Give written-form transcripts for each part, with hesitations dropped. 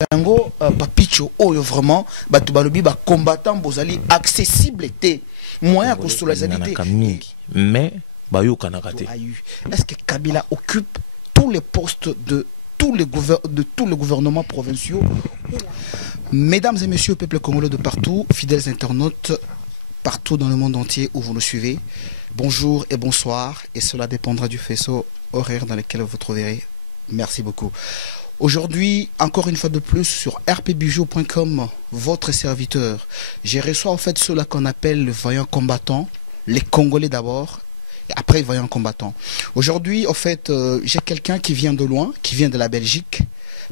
yango papicho oyo vraiment bato balobi ba combattant bozali accessible té moyen ko solidarité mais bayo kanaka té. Est-ce que Kabila occupe tous les postes de tous les gouvernements provinciaux? Mesdames et messieurs, peuple congolais de partout, fidèles internautes partout dans le monde entier où vous nous suivez, bonjour et bonsoir, et cela dépendra du faisceau horaire dans lequel vous vous trouverez. Merci beaucoup. Aujourd'hui, encore une fois de plus, sur rpbijou.com, votre serviteur, j'ai reçu en fait ceux-là qu'on appelle le vaillant combattant, les Congolais d'abord, et après les vaillants combattants. Aujourd'hui, en fait, j'ai quelqu'un qui vient de loin, qui vient de la Belgique,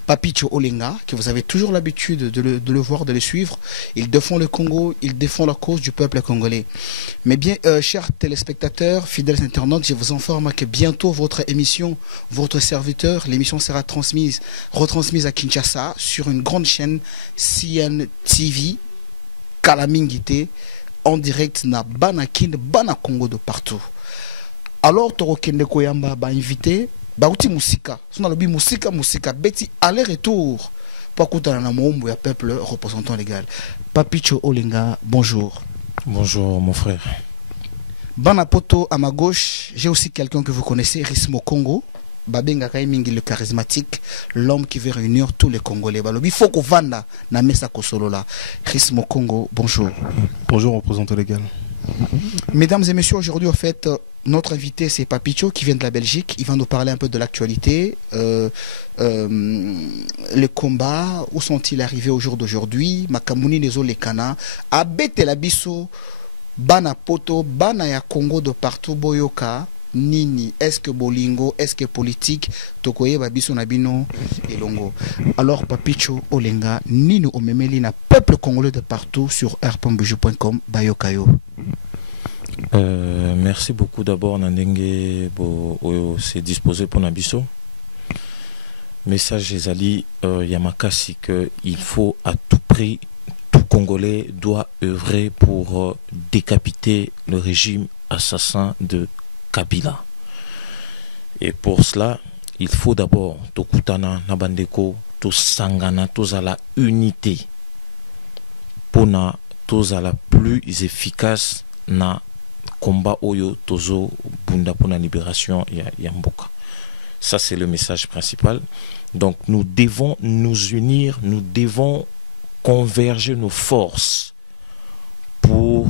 Papicho Olenga, que vous avez toujours l'habitude de le voir, de le suivre. Il défend le Congo, il défend la cause du peuple congolais. Mais bien, chers téléspectateurs, fidèles internautes, je vous informe que bientôt votre émission, votre serviteur, l'émission sera retransmise à Kinshasa sur une grande chaîne CNTV, Kalamingité, en direct na Banakin, Bana Congo de partout. Alors, Torokende Koyamba ba invité. Bauti musika, son alobi musika beti aller-retour pour kutana na mombo ya peuple représentant légal. Papicho Olenga, bonjour. Bonjour mon frère. Banapoto à ma gauche, j'ai aussi quelqu'un que vous connaissez, Rismo Congo. Babenga Kaimingi le charismatique, l'homme qui veut réunir tous les Congolais. Balobi faut qu'on vanda na mesa kosolola. Rismo Congo, bonjour. Bonjour représentant légal. Mesdames et messieurs, aujourd'hui en fait notre invité, c'est Papicho qui vient de la Belgique. Il va nous parler un peu de l'actualité, les combats, où sont-ils arrivés au jour d'aujourd'hui, Makamuni Nezo Lekana, Abete Labiso, Bana Poto, Bana ya Congo de partout, Boyoka, Nini, est-ce que Bolingo, est-ce que politique, Tokoye Babiso Nabino et Longo. Alors Papicho Olenga, Nino Omemelina, peuple congolais de partout sur r.bujou.com, Bayokayo. Merci beaucoup d'abord Nandenge c'est disposé pour Nabiso. Message Ezali Yamakasi que il faut à tout prix, tout Congolais doit œuvrer pour décapiter le régime assassin de Kabila. Et pour cela, il faut d'abord Tokutana Nabandeko, to Sangana, to à la unité. Pour na to à la plus efficace na combat oyo tozo bunda pour la libération yamboka. Ça c'est le message principal. Donc nous devons nous unir, nous devons converger nos forces pour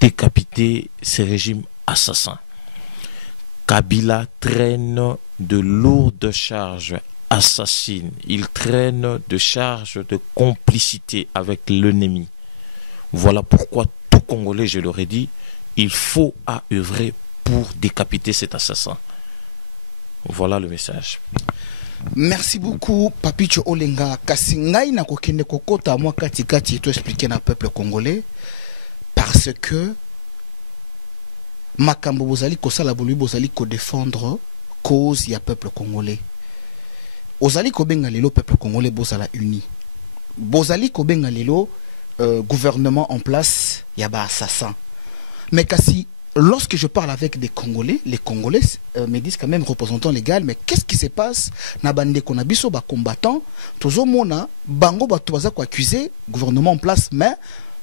décapiter ces régimes assassins. Kabila traîne de lourdes charges assassines. Il traîne de charges de complicité avec l'ennemi. Voilà pourquoi tout Congolais, je leur ai dit, il faut à œuvrer pour décapiter cet assassin. Voilà le message. Merci beaucoup, Papicho Olenga. Kasi ngai na kokende kokota moi kati to expliquer na peuple congolais parce que makambo bozali kosala bolu bozali ko défendre cause ya peuple congolais. Ozali ko benga lelo peuple congolais bozala uni. Bozali ko benga lelo gouvernement en place, il y a des assassins. Mais kasi, lorsque je parle avec des Congolais, les Congolais me disent quand même représentant légal, mais qu'est-ce qui se passe? Nabande konabiso ba combattant, tozo mona bango ba toza ko accuser gouvernement en place, mais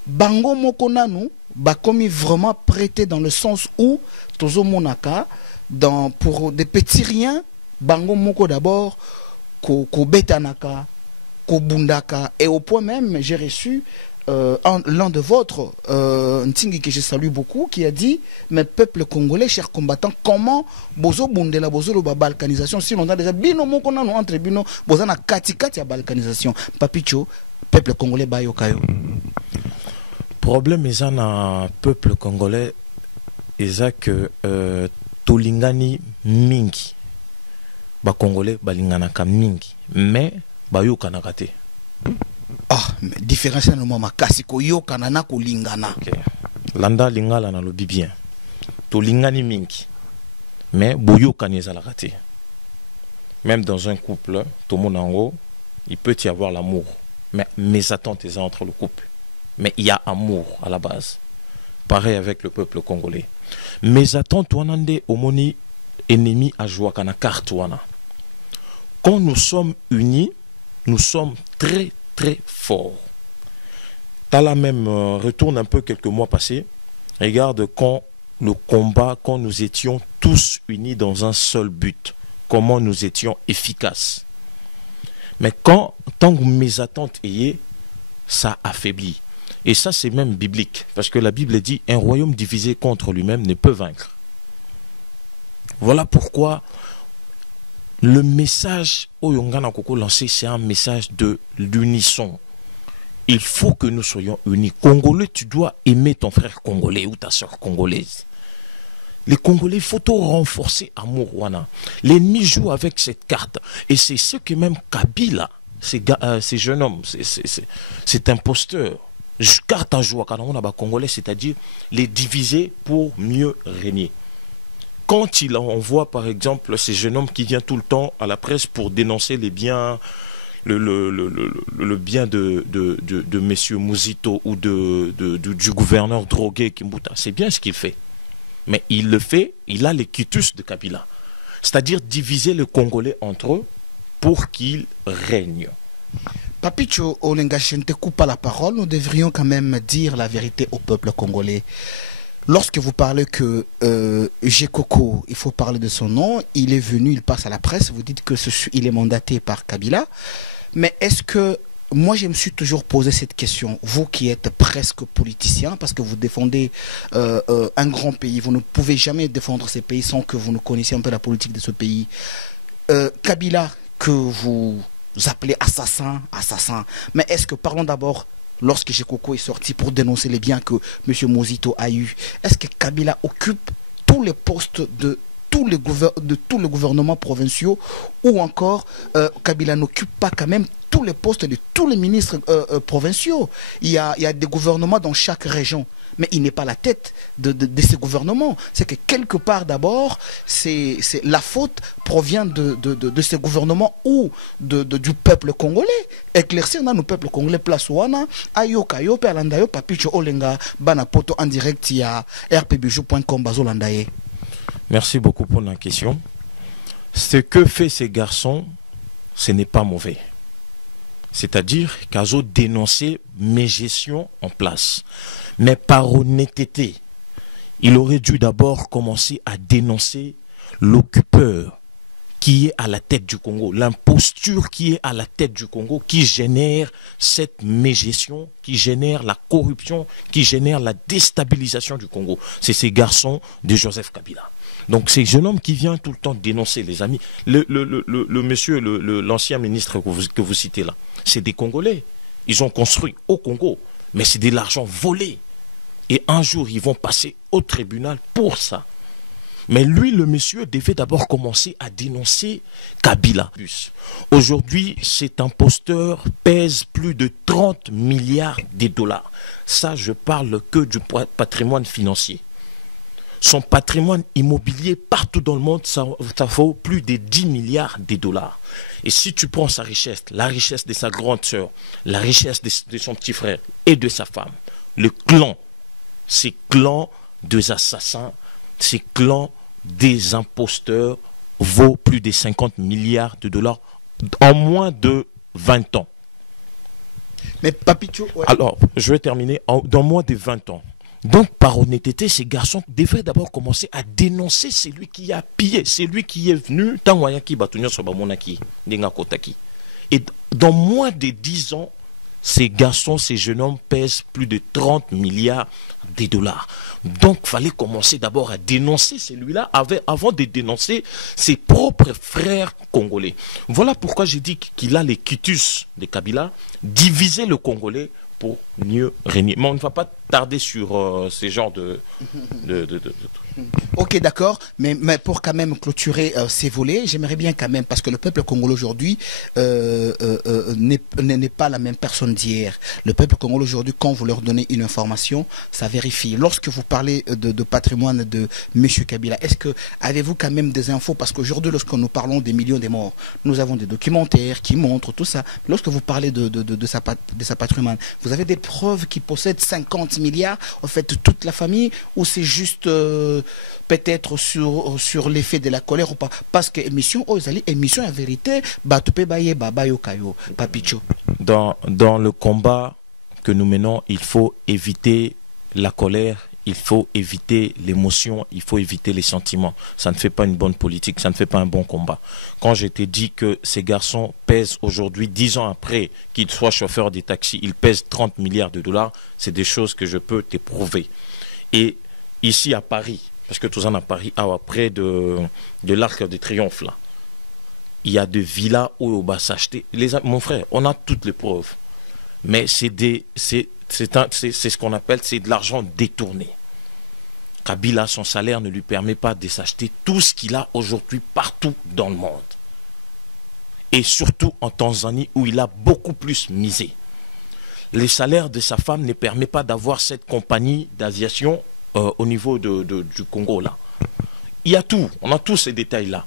bango moko nanu ba commis vraiment prêté dans le sens où tozo monaka dans pour des petits riens, bango moko d'abord ko betanaka, ko bundaka, et au point même j'ai reçu l'un de vôtres, Ntingi que je salue beaucoup, qui a dit, mais peuple congolais, chers combattants, comment bozo bundela bozo la balkanisation, si on a déjà bino moko nanu entre bino, bozo na kati ya balkanisation. Papicho, peuple congolais bayo kayo. Problème est na peuple congolais, est que tolingani mingi, ba congolais balingana ka mingi, mais bayo kanakate. Ah, mais différence à nous makasi ko yo kanana ko lingana. Okay. Landa lingala na lobi bien. To lingani mingi. Mais boyo kaneza la raté. Même dans un couple, tout mon ango, il peut y avoir l'amour. Mais mes attentes sont entre le couple. Mais il y a amour à la base. Pareil avec le peuple congolais. Mes attentes wanande omoni ennemi à joie kana carte wana. Quand nous sommes unis, nous sommes très très forts. Tala même retourne un peu quelques mois passés. Regarde quand le combat, quand nous étions tous unis dans un seul but, comment nous étions efficaces. Mais tant que mes attentes ayez, ça affaiblit. Et ça c'est même biblique, parce que la Bible dit un royaume divisé contre lui-même ne peut vaincre. Voilà pourquoi le message au Yongana Koko lancé, c'est un message de l'unisson. Il faut que nous soyons unis. Congolais, tu dois aimer ton frère congolais ou ta soeur congolaise. Les Congolais, il faut tout renforcer amour. L'ennemi joue avec cette carte. Et c'est ce que même Kabila, ces jeunes hommes, cet imposteur, carte à jouer à Congolais, c'est-à-dire les diviser pour mieux régner. Quand il envoie par exemple ces jeunes hommes qui viennent tout le temps à la presse pour dénoncer les biens, le bien de M. Mouzito ou du gouverneur drogué Kimbuta, c'est bien ce qu'il fait. Mais il le fait, il a les quitus de Kabila. C'est-à-dire diviser le Congolais entre eux pour qu'ils règnent. Papicho Olenga, je ne te coupe pas la parole, nous devrions quand même dire la vérité au peuple congolais. Lorsque vous parlez que Gekoko, il faut parler de son nom, il est venu, il passe à la presse, vous dites qu'il est mandaté par Kabila. Mais est-ce que, moi je me suis toujours posé cette question, vous qui êtes presque politicien, parce que vous défendez un grand pays, vous ne pouvez jamais défendre ces pays sans que vous ne connaissiez un peu la politique de ce pays. Kabila, que vous appelez assassin, mais est-ce que, parlons d'abord, lorsque Gekoko est sorti pour dénoncer les biens que M. Mouzito a eu, est-ce que Kabila occupe tous les postes de tous les gouvernements provinciaux, ou encore Kabila n'occupe pas quand même tous les postes de tous les ministres provinciaux? Il y a des gouvernements dans chaque région, mais il n'est pas la tête de ces gouvernements. C'est que quelque part d'abord, la faute provient de ces gouvernements ou du peuple congolais. Éclaircir dans le peuple congolais, place ouana, ayo kayo, pelandayo, papicho olenga, banapoto en direct, il y a rpbjou.com, bazolandaye. Merci beaucoup pour la question. Ce que fait ces garçons, ce n'est pas mauvais. C'est-à-dire qu'ils ont dénoncé mes gestions en place. Mais par honnêteté, il aurait dû d'abord commencer à dénoncer l'occupeur qui est à la tête du Congo, l'imposture qui est à la tête du Congo, qui génère cette mégestion, qui génère la corruption, qui génère la déstabilisation du Congo. C'est ces garçons de Joseph Kabila. Donc ces jeunes hommes qui viennent tout le temps dénoncer, les amis, le monsieur, l'ancien ministre que vous citez là, c'est des Congolais. Ils ont construit au Congo, mais c'est de l'argent volé. Et un jour, ils vont passer au tribunal pour ça. Mais lui, le monsieur, devait d'abord commencer à dénoncer Kabila. Aujourd'hui, cet imposteur pèse plus de 30 milliards de dollars. Ça, je parle que du patrimoine financier. Son patrimoine immobilier partout dans le monde, ça vaut plus de 10 milliards de dollars. Et si tu prends sa richesse, la richesse de sa grande sœur, la richesse de son petit frère et de sa femme, le clan, ces clans des assassins, ces clans des imposteurs vaut plus de 50 milliards de dollars en moins de 20 ans. Mais Papicho... Ouais. Alors, je vais terminer. Dans moins de 20 ans. Donc, par honnêteté, ces garçons devaient d'abord commencer à dénoncer celui qui a pillé, celui qui est venu. Et dans moins de 10 ans, ces garçons, ces jeunes hommes pèsent plus de 30 milliards de dollars. Donc, il fallait commencer d'abord à dénoncer celui-là avant de dénoncer ses propres frères congolais. Voilà pourquoi j'ai dit qu'il a les quitus de Kabila, diviser le Congolais pour mieux régner. Mais on ne va pas tarder sur ces genres de... Ok, d'accord, mais pour quand même clôturer ces volets, j'aimerais bien quand même, parce que le peuple congolais aujourd'hui n'est pas la même personne d'hier. Le peuple congolais aujourd'hui, quand vous leur donnez une information, ça vérifie. Lorsque vous parlez de patrimoine de M. Kabila, est-ce que avez-vous quand même des infos? Parce qu'aujourd'hui, lorsque nous parlons des millions de morts, nous avons des documentaires qui montrent tout ça. Lorsque vous parlez de sa patrimoine, vous avez des preuves qu'il possède 50 milliards, en fait, toute la famille, ou c'est juste... peut-être sur l'effet de la colère ou pas, parce que émission aux émission en vérité batoupe baye baba yo kayo Papicho. Dans le combat que nous menons, il faut éviter la colère, il faut éviter l'émotion, il faut éviter les sentiments. Ça ne fait pas une bonne politique, ça ne fait pas un bon combat. Quand je t'ai dit que ces garçons pèsent aujourd'hui, 10 ans après qu'ils soient chauffeurs des taxis, ils pèsent 30 milliards de dollars, c'est des choses que je peux t'éprouver. Et ici à Paris, parce que tout ça à Paris, près de l'Arc de Triomphe, là, il y a des villas où on va s'acheter. Mon frère, on a toutes les preuves. Mais c'est ce qu'on appelle, c'est de l'argent détourné. Kabila, son salaire ne lui permet pas de s'acheter tout ce qu'il a aujourd'hui partout dans le monde. Et surtout en Tanzanie où il a beaucoup plus misé. Le salaire de sa femme ne permet pas d'avoir cette compagnie d'aviation au niveau du Congo là. Il y a tout, on a tous ces détails là.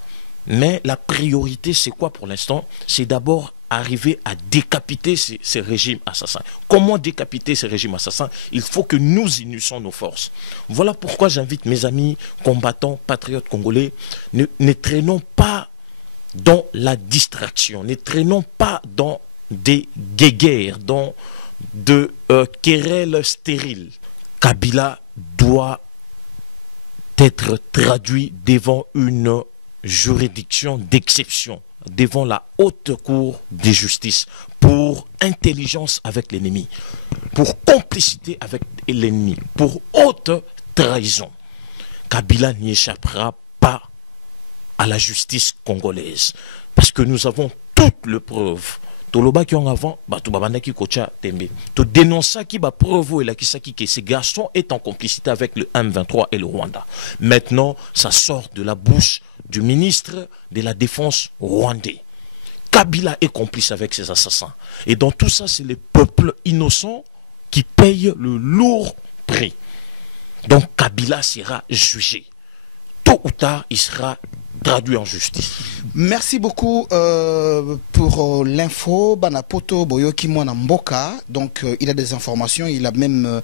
Mais la priorité c'est quoi pour l'instant? C'est d'abord arriver à décapiter ces régimes assassins. Comment décapiter ces régimes assassins? Il faut que nous unissions nos forces. Voilà pourquoi j'invite mes amis combattants, patriotes congolais, ne traînons pas dans la distraction, ne traînons pas dans des guéguerres, dans de querelles stériles. Kabila doit être traduit devant une juridiction d'exception, devant la haute cour de justice, pour intelligence avec l'ennemi, pour complicité avec l'ennemi, pour haute trahison. Kabila n'y échappera pas à la justice congolaise, parce que nous avons toutes les preuves. Toloba qui en avant, tu babanda qui kocha tembe. Tu dénonces qui ba preuve et la qui saki que ces garçons est en complicité avec le M23 et le Rwanda. Maintenant, ça sort de la bouche du ministre de la Défense rwandais. Kabila est complice avec ces assassins. Et dans tout ça, c'est les peuples innocents qui payent le lourd prix. Donc Kabila sera jugé. Tôt ou tard, il sera traduit en justice. Merci beaucoup pour l'info. Banapoto Boyoki Mwana Mboka. Donc il a des informations. Il a même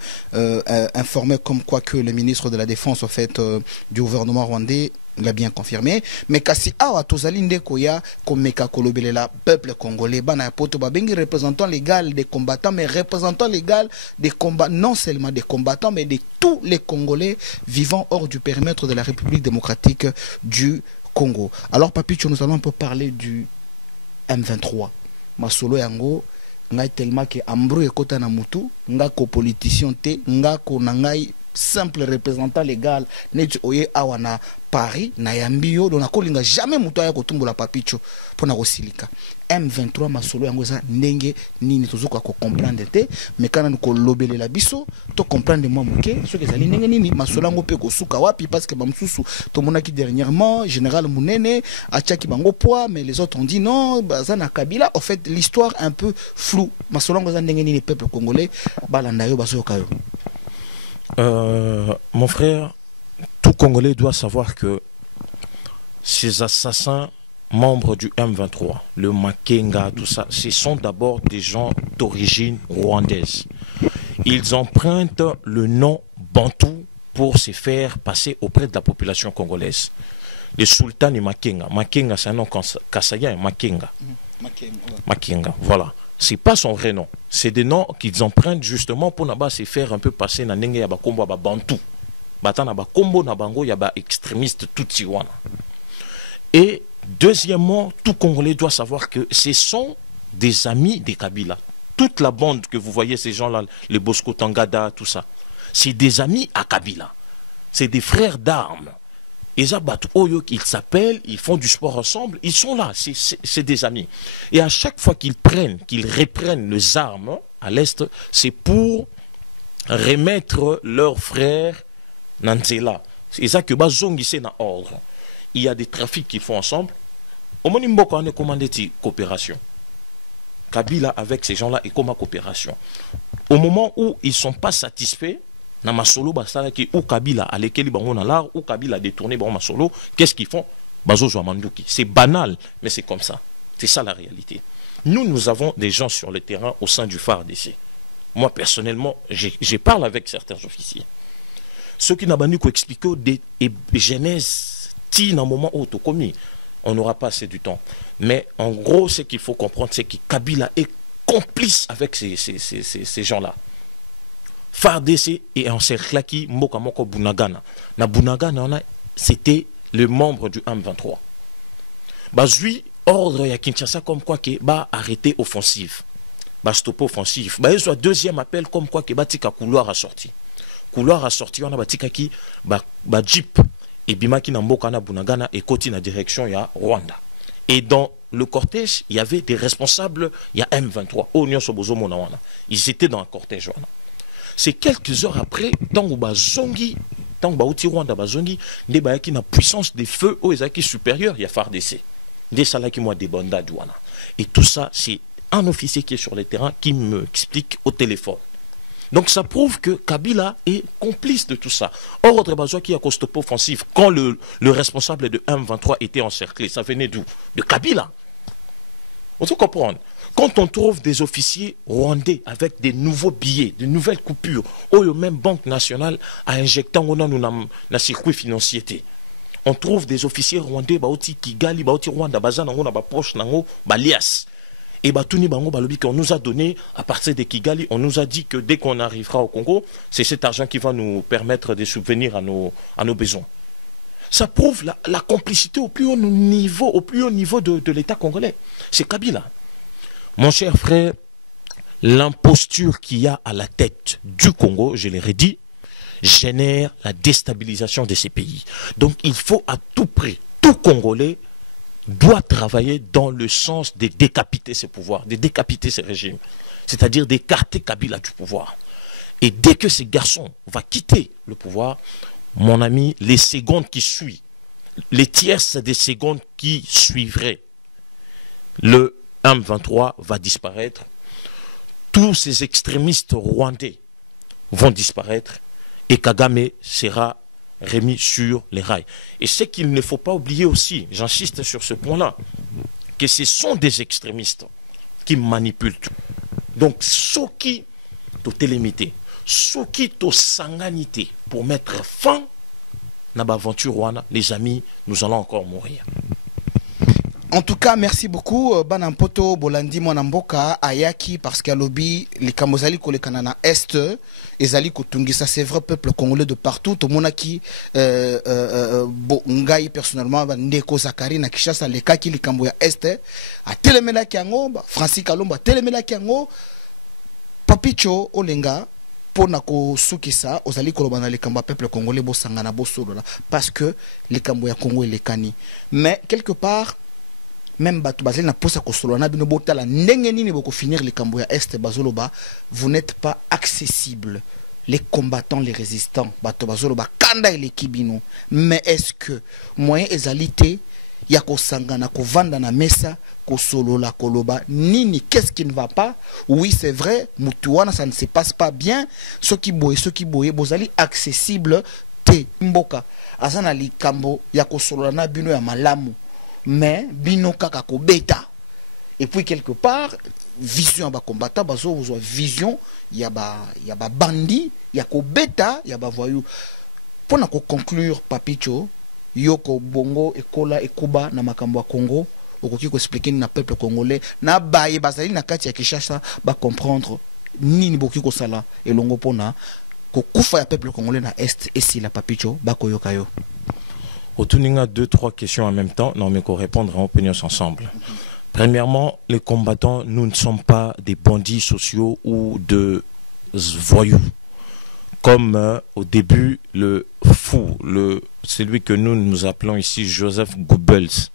informé comme quoi que le ministre de la Défense en fait du gouvernement rwandais l'a bien confirmé. Mais kasi awa tozali ndeko ya komeka kolobelela peuple congolais. Banapoto babengi représentant légal des combattants, mais représentant légal des combats, non seulement des combattants, mais de tous les Congolais vivant hors du périmètre de la République démocratique du Congo. Alors Papicho, nous allons un peu parler du M23. Masolo yango ngai tellement que ambro ekota na mutu nga ko politicien te nga ko nangai simple représentant légal net oye awana Paris na yambio dona kolinga jamais mutu aya kotumbola Papicho pona kosilika. M23 masolo yango za ndenge nini tozoka ko comprendre te mais kana ko lobelela biso to comprendre moi moké ce que zali ndenge nini masolo yango pe ko suka wapi parce que bamsusu to monaki dernièrement général Munene achaki bango poids mais les autres ont dit non bazana Kabila. En fait l'histoire un peu floue. Masolo yango za ndenge nini peuple congolais balanda yo basoka yo. Mon frère, tout Congolais doit savoir que ces assassins membres du M23, le Makenga, tout ça, ce sont d'abord des gens d'origine rwandaise. Ils empruntent le nom Bantou pour se faire passer auprès de la population congolaise. Le sultan est Makenga. Makenga, c'est un nom kassaïen, Makenga. Makenga, voilà. C'est pas son vrai nom. C'est des noms qu'ils empruntent justement pour se faire un peu passer dans Nenge Yaba Kombo Yaba Bantou. Bata Naba Kombo Nabango Yaba extrémiste Tutsi wana. Et deuxièmement, tout Congolais doit savoir que ce sont des amis des Kabila. Toute la bande que vous voyez, ces gens-là, les Bosco Tangada, tout ça, c'est des amis à Kabila. C'est des frères d'armes. Et ils s'appellent, ils font du sport ensemble, ils sont là, c'est des amis. Et à chaque fois qu'ils reprennent les armes à l'Est, c'est pour remettre leurs frères Nanzela. C'est ça que Bazongissé na ordre. Il y a des trafics qu'ils font ensemble. Au Monimboka, on est commandé de coopération. Kabila avec ces gens-là est comme en coopération. Au moment où ils ne sont pas satisfaits, na masolo basala ki ou Kabila a lesquels bango na l'art ou Kabila a détourné bango masolo, qu'est-ce qu'ils font? Bazo Manduki. C'est banal, mais c'est comme ça. C'est ça la réalité. Nous avons des gens sur le terrain au sein du FARDC. Moi personnellement, je parle avec certains officiers. Ceux qui n'ont pas expliqué des genèses ti na moment où tu commis. on n'aura pas assez du temps. Mais en gros, ce qu'il faut comprendre, c'est que Kabila est complice avec ces gens-là. FARDC est encerclé qui Mboka Moko Bunagana. Na Bunagana, c'était le membre du M23. Bazui ordre ya Kinshasa comme quoi que ba arrêter offensive. Ba stopper offensive. Ba il deuxième appel comme quoi que ba tika couloir a sorti. Couloir a sorti, on a ba tika ki ba jeep et bimaki na Mboka na Bunagana et koti na direction ya Rwanda. Et dans le cortège, il y avait des responsables, il y a M23. Ils étaient dans un cortège. C'est quelques heures après, tant que Bazongi, tant que Baouti Rwanda Bazongi, des bayaki na puissance des feux aux Ezaki supérieurs, il y a FARDC. Des salaki moi des bandas douana. Et tout ça, c'est un officier qui est sur le terrain qui me explique au téléphone. Donc ça prouve que Kabila est complice de tout ça. Or, autre besoin qui a stop offensif, quand le responsable de M23 était encerclé, ça venait d'où? De Kabila. On peut comprendre. Quand on trouve des officiers rwandais avec des nouveaux billets, de nouvelles coupures, ou même Banque nationale a injecté un circuit financier. On trouve des officiers rwandais, baoti Kigali, baoti Rwanda, bazan nango na ba proche nango, balias. Et Batuni Bango Balobi qu'on nous a donné à partir de Kigali, on nous a dit que dès qu'on arrivera au Congo, c'est cet argent qui va nous permettre de subvenir à nos besoins. Ça prouve la complicité au plus haut niveau de l'État congolais. C'est Kabila. Mon cher frère, l'imposture qu'il y a à la tête du Congo, je l'ai redit, génère la déstabilisation de ces pays. Donc il faut à tout prix, tout Congolais doit travailler dans le sens de décapiter ces pouvoirs, de décapiter ces régimes, c'est-à-dire d'écarter Kabila du pouvoir. Et dès que ces garçons vont quitter le pouvoir, mon ami, les secondes qui suivent, les tierces des secondes qui suivraient, le M23 va disparaître, tous ces extrémistes rwandais vont disparaître et Kagame sera remis sur les rails. Et ce qu'il ne faut pas oublier aussi, j'insiste sur ce point-là, que ce sont des extrémistes qui manipulent tout. Donc, ceux qui ont télémité, ceux qui ont sanganité pour mettre fin à l'aventure Rwanda, les amis, nous allons encore mourir. En tout cas, merci beaucoup. Banampoto Bolandi Mwanamboka Ayaki parce qu'à lobby les Kamozali Kolekanana Est et Zali Kotungisa, c'est vrai peuple congolais de partout. Tout le monde qui Ngai personnellement Ndeko Zakari na Kishasa les Kaki les Kamboya Est à Telemela Kiango, Francis Kalomba Telemela Kiango, Papicho Olenga pour nako sukisa ozali kolobana les Kamba peuple congolais bo sangana bo solo parce que les Kamboya Congo et les Kani. Mais quelque part même Batou Bazeli na posa kosolana bino botala ndenge nini boko finir les Kamboya Est bazoloba, vous n'êtes pas accessible. Les combattants, les résistants, Batou bazoloba kanda et les kibino. Mais est-ce que moyen ezalité ya ko sangana ko vanda na mesa ko solola koloba nini, qu'est-ce qui ne va pas? Oui, c'est vrai, mutuana ça ne se passe pas bien, ceux qui boye bozali accessible te mboka azana likambo ya ko solana bino ya malamu. Mais bino kaka ko beta et puis quelque part vision ba combattant bazo vision ya ba bandi ya ko beta ya ba voyou pour na ko conclure Papicho yoko bongo ekola ekuba na makambo ya Congo okoki ko expliquer na peuple congolais na baye bazali na kati ya Kinshasa ba comprendre nini boki ko sala elongo pona ko kufa ya peuple congolais na Est et si la Papicho ba koyoka yo. Otuninga 2-3 questions en même temps, non mais qu'on répondre en opinion ensemble. Premièrement, les combattants, nous ne sommes pas des bandits sociaux ou de voyous. Comme au début, le fou, celui que nous appelons ici Joseph Goebbels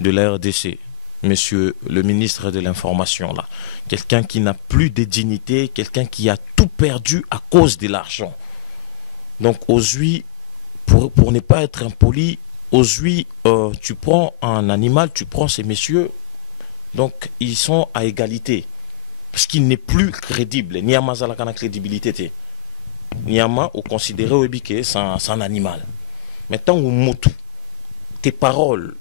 de la RDC, monsieur le ministre de l'Information, là, quelqu'un qui n'a plus de dignité, quelqu'un qui a tout perdu à cause de l'argent. Donc, aujourd'hui, pour ne pas être impoli, aujourd'hui, tu prends un animal, tu prends ces messieurs, donc ils sont à égalité. Parce qu'il n'est plus crédible. Niama Zalakana crédibilité. Niama, on considère que c'est un animal. Maintenant, au motu, tes paroles,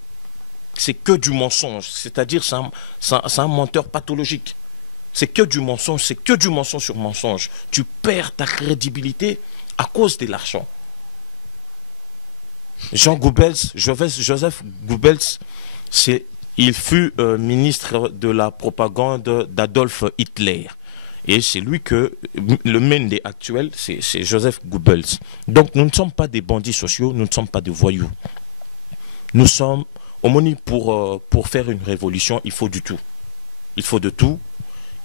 c'est que du mensonge. C'est-à-dire, c'est un menteur pathologique. C'est que du mensonge, sur mensonge. Tu perds ta crédibilité à cause de l'argent. Joseph Goebbels il fut ministre de la propagande d'Adolf Hitler. Et c'est lui que le Mende actuel, c'est Joseph Goebbels. Donc nous ne sommes pas des bandits sociaux, nous ne sommes pas des voyous. Nous sommes, au moins pour faire une révolution, il faut du tout. Il faut de tout.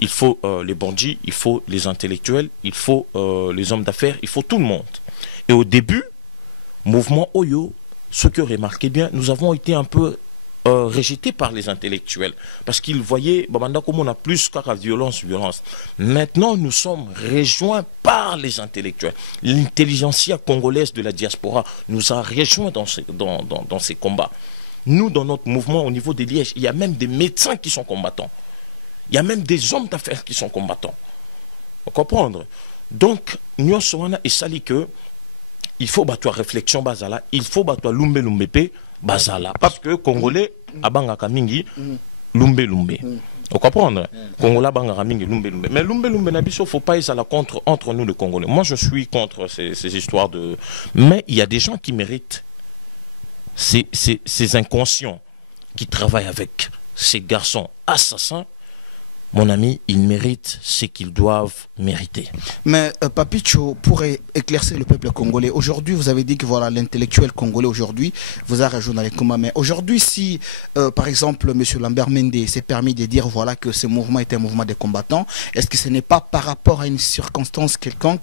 Il faut les bandits, il faut les intellectuels, il faut les hommes d'affaires, il faut tout le monde. Et au début, mouvement Oyo, ce que remarquez bien, nous avons été un peu rejetés par les intellectuels. Parce qu'ils voyaient, comme on a plus qu'à violence. Maintenant, nous sommes rejoints par les intellectuels. L'intelligentsia congolaise de la diaspora nous a rejoints dans ces combats. Nous, dans notre mouvement, au niveau des Lièges, il y a même des médecins qui sont combattants. Il y a même des hommes d'affaires qui sont combattants. Vous comprenez? Donc, nous sommes et sali que il faut battre réflexion basala, il faut battre lumbe lumbepe basala. Parce que Congolais, abanga kamingi, lumbe lumbe. Vous comprenez? Congolais, abanga kamingi, lumbe lumbe. Mais lumbe lumbe nabiso, il ne faut pas être à la contre entre nous les Congolais. Moi, je suis contre ces histoires de. Mais il y a des gens qui méritent ces inconscients qui travaillent avec ces garçons assassins. Mon ami, ils méritent ce qu'ils doivent mériter. Mais Papicho, pour éclaircir le peuple congolais, aujourd'hui, vous avez dit que voilà, l'intellectuel congolais aujourd'hui vous a rejoint dans les combats. Mais aujourd'hui, si, par exemple, M. Lambert Mende s'est permis de dire voilà, que ce mouvement était un mouvement des combattants, est-ce que ce n'est pas par rapport à une circonstance quelconque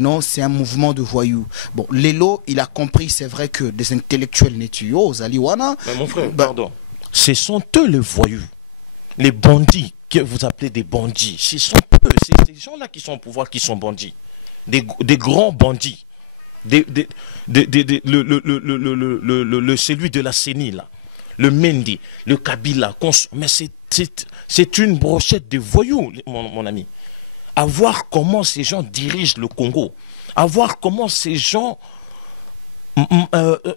non, c'est un mouvement de voyous. Bon, Lelo, il a compris, c'est vrai que des intellectuels netuyos, Zaliwana. Mais mon frère, pardon. Ce sont eux les voyous. Les bandits, que vous appelez des bandits, ce sont eux, c'est ces gens-là qui sont au pouvoir, qui sont bandits. Des grands bandits. Celui de la CENI, là. Le Mendi, le Kabila. Mais c'est une brochette de voyous, mon ami. À voir comment ces gens dirigent le Congo. À voir comment ces gens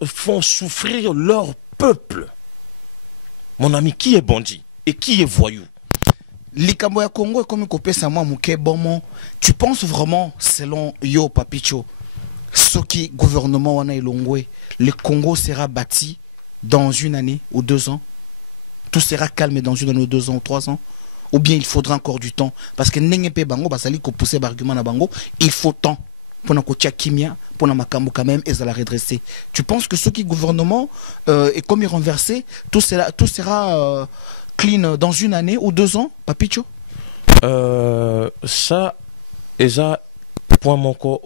font souffrir leur peuple. Mon ami, qui est bandit? Et qui est voyou? Likambo ya Congo est comme kopesa moi muke bomo. Tu penses vraiment, selon Yo Papicho, ce qui gouvernement wana elongwe, le Congo sera bâti dans une année ou 2 ans? Tout sera calme dans une année ou 2 ans ou 3 ans? Ou bien il faudra encore du temps? Parce que n'engepe bango basali ko pousser l'argument na bango, il faut temps pour na kimia, pour na makambo quand même et ça la redresser. Tu penses que ce qui gouvernement est comme renversé, tout sera clean dans une année ou 2 ans, Papicho? Ça, ça, point mon corps,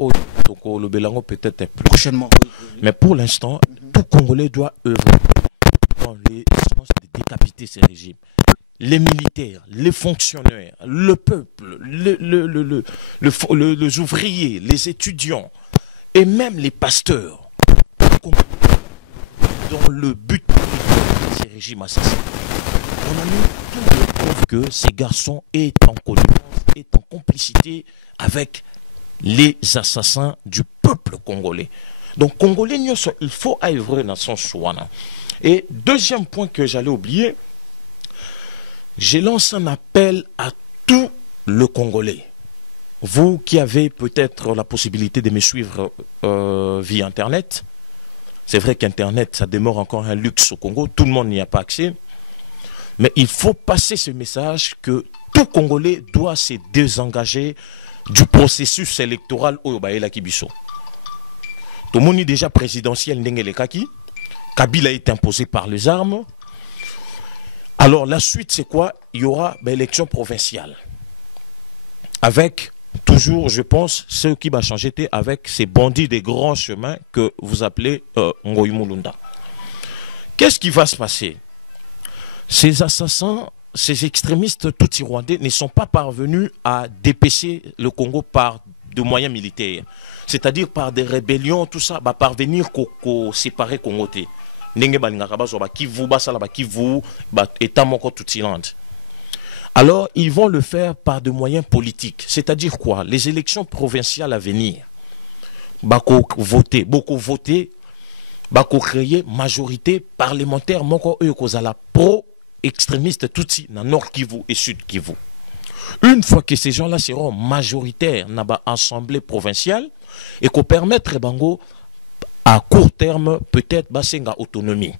le Bélango peut-être plus prochainement. Mais pour l'instant, tout Congolais doit œuvrer dans les sens de décapiter ces régimes. Les militaires, les fonctionnaires, le peuple, les ouvriers, les étudiants et même les pasteurs, dans le but de ces régimes assassins. On a mis tout le preuve que ces garçons est en connivence, est en complicité avec les assassins du peuple congolais. Donc, Congolais, il faut œuvrer dans son choix. Et deuxième point que j'allais oublier, j'ai lancé un appel à tout le Congolais. Vous qui avez peut-être la possibilité de me suivre via Internet, c'est vrai qu'Internet, ça demeure encore un luxe au Congo, tout le monde n'y a pas accès. Mais il faut passer ce message que tout Congolais doit se désengager du processus électoral au Baïla Kibiso. Tout le monde est déjà présidentiel, Kabila est imposé par les armes. Alors la suite c'est quoi? Il y aura l'élection provinciale. Avec, toujours je pense, ce qui va changer avec ces bandits des grands chemins que vous appelez Ngoyi Mulunda. Qu'est-ce qui va se passer? Ces assassins, ces extrémistes tutsi rwandais ne sont pas parvenus à dépêcher le Congo par de moyens militaires. C'est-à-dire par des rébellions, tout ça, va parvenir qu'au séparer Congo. Alors, ils vont le faire par des moyens politiques. C'est-à-dire quoi? Les élections provinciales à venir. Beaucoup voter, beaucoup créer majorité parlementaire, moko kozala pro-extrémiste tutsi dans Nord Kivu et Sud Kivu. Une fois que ces gens-là seront majoritaires dans l'Assemblée provinciale et qu'on permettre bango à court terme peut-être basenga autonomie.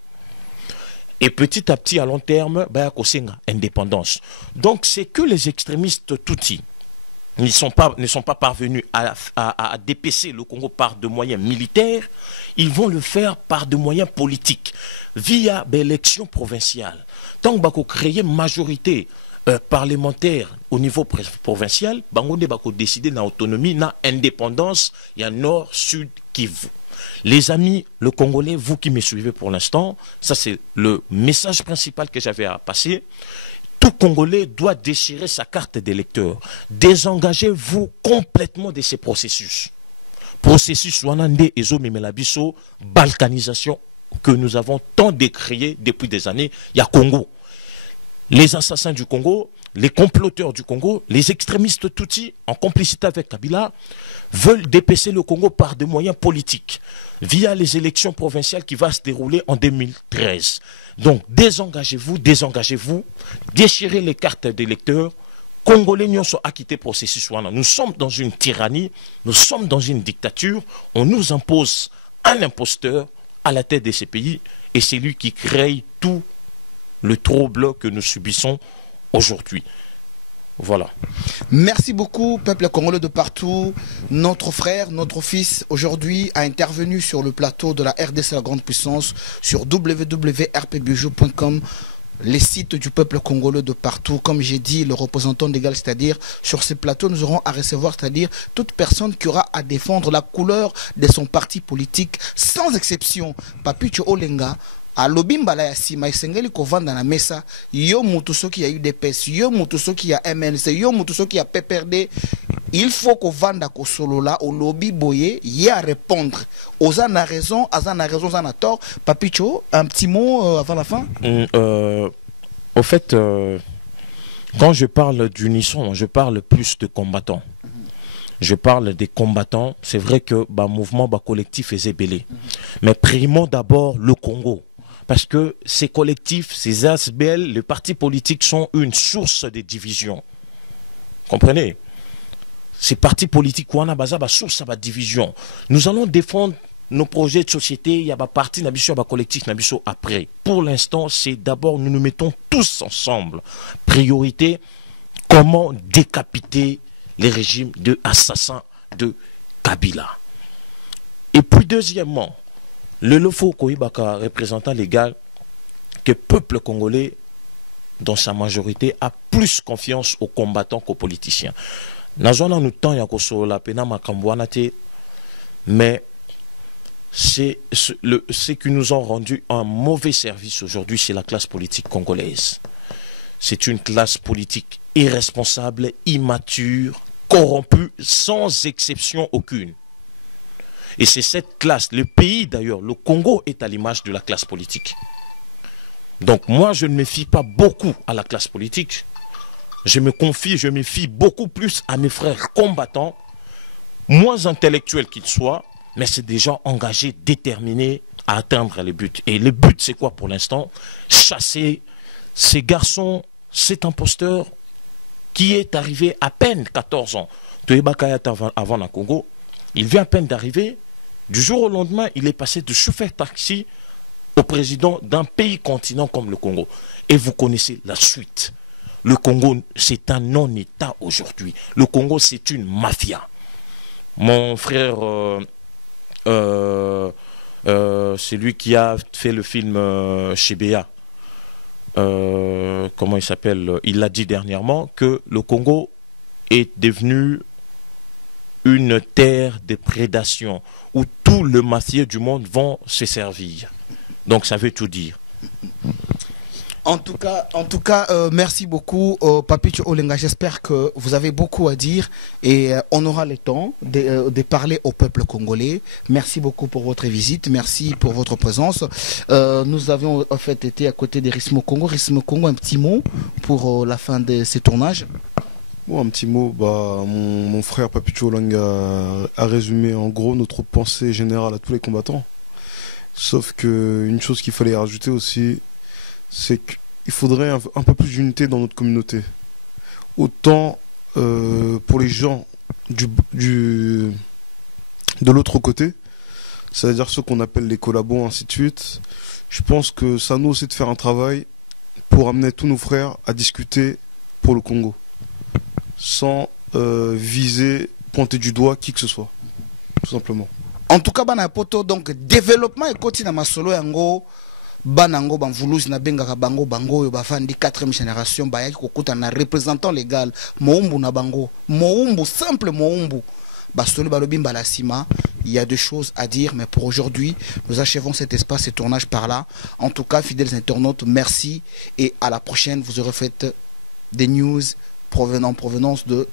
Et petit à petit, à long terme, indépendance. Donc, c'est que les extrémistes Tutsis ne sont pas parvenus à dépecer le Congo par de moyens militaires, ils vont le faire par de moyens politiques, via l'élection provinciale. Tant que créer une majorité parlementaire au niveau provincial, Bangonde bako décider na autonomie, na indépendance, il y a nord, sud, Kivu. Les amis, le Congolais, vous qui me suivez pour l'instant, ça c'est le message principal que j'avais à passer. Tout Congolais doit déchirer sa carte d'électeur. Désengagez-vous complètement de ces processus. Processus Wanande et Zomimelabiso, balkanisation que nous avons tant décrié depuis des années. Il y a Congo. Les assassins du Congo, les comploteurs du Congo, les extrémistes Tutsis, en complicité avec Kabila, veulent dépecer le Congo par des moyens politiques, via les élections provinciales qui vont se dérouler en 2013. Donc, désengagez-vous, déchirez les cartes d'électeurs. Congolais n'y sont acquittés processus. Nous sommes dans une tyrannie, nous sommes dans une dictature, on nous impose un imposteur à la tête de ces pays, et c'est lui qui crée tout le trouble que nous subissons aujourd'hui. Voilà. Merci beaucoup, peuple congolais de partout. Notre frère, notre fils, aujourd'hui, a intervenu sur le plateau de la RDC La Grande Puissance, sur www.rpbijou.com, les sites du peuple congolais de partout. Comme j'ai dit, le représentant légal, c'est-à-dire, sur ces plateaux, nous aurons à recevoir, c'est-à-dire, toute personne qui aura à défendre la couleur de son parti politique, sans exception. Papicho Olenga, à l'Obimbala ya sima esengeli kovanda na mesa yo mutu soki ya UDPS, yo mutu soki ya MNC, yo mutu soki ya PPRD, il faut kovanda ko solola au lobby boye y à répondre. Oza na raison, oza na tort. Papicho, un petit mot avant la fin. Au fait, quand je parle d'unisson, je parle plus de combattants. Je parle des combattants. C'est vrai que mouvement collectif est zébélé. Mais primons d'abord le Congo. Parce que ces collectifs, ces ASBL, les partis politiques sont une source de division. Comprenez? Ces partis politiques, on a source de division. Nous allons défendre nos projets de société, il y a des partis, il y a des collectifs, il y a des après. Pour l'instant, c'est d'abord, nous nous mettons tous ensemble. Priorité, comment décapiter les régimes d'assassins de Kabila. Et puis deuxièmement, le Lofo Koibaka, représentant légal, que le peuple congolais, dans sa majorité, a plus confiance aux combattants qu'aux politiciens. Mais c'est ce qui nous ont rendu un mauvais service aujourd'hui, c'est la classe politique congolaise. C'est une classe politique irresponsable, immature, corrompue, sans exception aucune. Et c'est cette classe, le pays d'ailleurs, le Congo est à l'image de la classe politique. Donc moi, je ne me fie pas beaucoup à la classe politique. Je me fie beaucoup plus à mes frères combattants, moins intellectuels qu'ils soient, mais c'est des gens engagés, déterminés à atteindre les buts. Et le but, c'est quoi pour l'instant? Chasser ces garçons, cet imposteur qui est arrivé à peine 14 ans. Avant le Congo, il vient à peine d'arriver. Du jour au lendemain, il est passé de chauffeur taxi au président d'un pays continent comme le Congo. Et vous connaissez la suite. Le Congo, c'est un non-État aujourd'hui. Le Congo, c'est une mafia. Mon frère, c'est lui qui a fait le film Chebea. Comment il s'appelle? Il l'a dit dernièrement que le Congo est devenu une terre de prédation où tous les mafieux du monde vont se servir. Donc ça veut tout dire. En tout cas, merci beaucoup, Papicho Olenga. J'espère que vous avez beaucoup à dire et on aura le temps de parler au peuple congolais. Merci beaucoup pour votre visite, merci pour votre présence. Nous avions en fait été à côté de Rismo Congo. Rismo Congo, un petit mot pour la fin de ces tournages. Bon, un petit mot, mon frère Papicho Olenga a résumé en gros notre pensée générale à tous les combattants. Sauf qu'une chose qu'il fallait rajouter aussi, c'est qu'il faudrait un peu plus d'unité dans notre communauté. Autant pour les gens de l'autre côté, c'est-à-dire ceux qu'on appelle les collabos, ainsi de suite. Je pense que ça nous aussi de faire un travail pour amener tous nos frères à discuter pour le Congo, sans viser, pointer du doigt qui que ce soit, tout simplement. En tout cas, bana poto donc développement et continue ma solo yango banango banvulusi na benga bango bango yo bafandi 4e génération bayaki kokuta na représentant légal moumbu na bango moumbu simple moumbu basolo balobi mbala sima. Il y a des choses à dire, mais pour aujourd'hui, nous achevons cet espace et tournage par là. En tout cas, fidèles internautes, merci et à la prochaine. Vous aurez fait des news provenance de